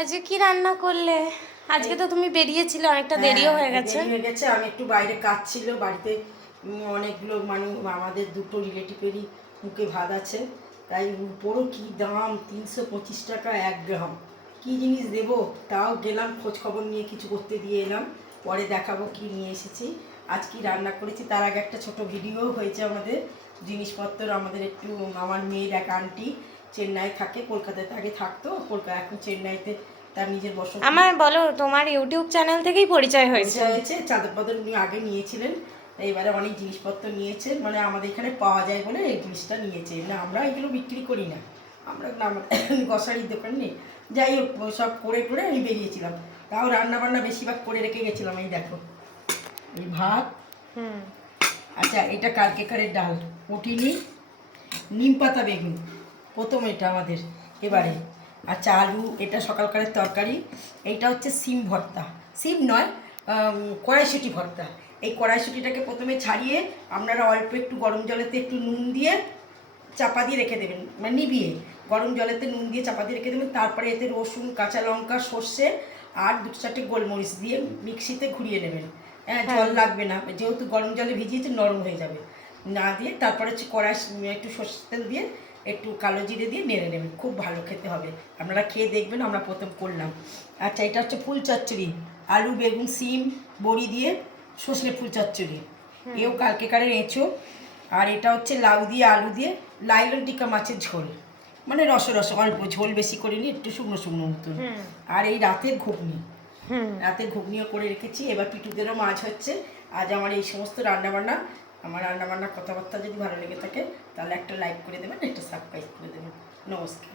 আজকে কি রান্না করলে? আজকে তো তুমি বেরিয়েছিলে, অনেকটা দেরিও হয়ে গেছে। দেরি হয়ে গেছে, আমি একটু বাইরে কাজ ছিল বাড়িতে। অনেকগুলো মানুষ, আমাদের দুটো রিলেটিভেরই মুখে ভাত আছে, তাই বড় কি দাম, 325 টাকা 1 গ্রাম। কী জিনিস দেবো, তাও গেলাম খোঁজ খবর নিয়ে কিছু করতে দিয়ে এলাম, পরে দেখাবো কি নিয়ে এসেছি। আজ কি রান্না করেছি তার আগে একটা ছোট ভিডিও হয়েছে আমাদের জিনিসপত্র। আমাদের একটু, আমার মেয়ের এক আন্টি চেন্নাই থাকে, কলকাতাতে আগে থাকতো, কলকাতা এখন চেন্নাইতে তার নিজের বসত। আমার বলো, তোমার ইউটিউব চ্যানেল থেকেই পরিচয় হয়েছে। চাদর পাদর উনি আগে নিয়েছিলেন, এবারে অনেক জিনিসপত্র নিয়েছে, মানে আমাদের এখানে পাওয়া যায় বলে এই জিনিসটা নিয়েছে। না আমরা এগুলো বিক্রি করি না, আমরা গ্রসারির দোকান নেই। যাই হোক, সব করে করে আমি বেরিয়েছিলাম, তাও রান্না বান্না বেশিরভাগ করে রেখে গেছিলাম। এই দেখো, এই ভাত। আচ্ছা, এটা কালকেকারের ডাল, পুঁটিনি, নিম পাতা বেগুন প্রথম, এটা আমাদের এবারে। আচ্ছা, আলু, এটা সকালকারের তরকারি। এইটা হচ্ছে সিম ভর্তা, সিম নয়, কড়াইশুঁটি ভর্তা। এই কড়াইশুঁটিটাকে প্রথমে ছাড়িয়ে আপনারা অল্প একটু গরম জলেতে একটু নুন দিয়ে চাপা দিয়ে রেখে দেবেন, মানে নিভিয়ে গরম জলেতে নুন দিয়ে চাপা দিয়ে রেখে দেবেন। তারপরে এতে রসুন, কাঁচা লঙ্কা, সর্ষে আর 2-4টে গোলমরিচ দিয়ে মিক্সিতে ঘুরিয়ে নেবেন। হ্যাঁ, জল লাগবে না, যেহেতু গরম জলে ভিজিয়েছে নরম হয়ে যাবে। না দিয়ে তারপরে হচ্ছে কড়াই একটু সর্ষের তেল দিয়ে একটু কালো জিরে দিয়ে নেড়ে নেবেন, খুব ভালো খেতে হবে। আপনারা খেয়ে দেখবেন, আমরা প্রথম করলাম। আচ্ছা, এটা হচ্ছে ফুল চচ্চড়ি, আলু, বেগুন, সিম, বড়ি দিয়ে সর্ষে ফুল চচ্চড়ি, এও কালকেকারের এঁচো। আর এটা হচ্ছে লাউ দিয়ে আলু দিয়ে লাইলন টিকা মাছের ঝোল, মানে রস রস, অল্প ঝোল বেশি করিনি, একটু শুকনো শুকনো মতন। আর এই রাতের ঘুগনি, রাতের ঘুগনিও করে রেখেছি। এবার পিটুদেরও মাছ হচ্ছে। আজ আমার এই সমস্ত রান্নাবান্না, আমার রান্নাবান্না কথাবার্তা যদি ভালো লেগে থাকে তাহলে একটা লাইক করে দেবেন, একটা সাবস্ক্রাইব করে দেবেন। নমস্কার।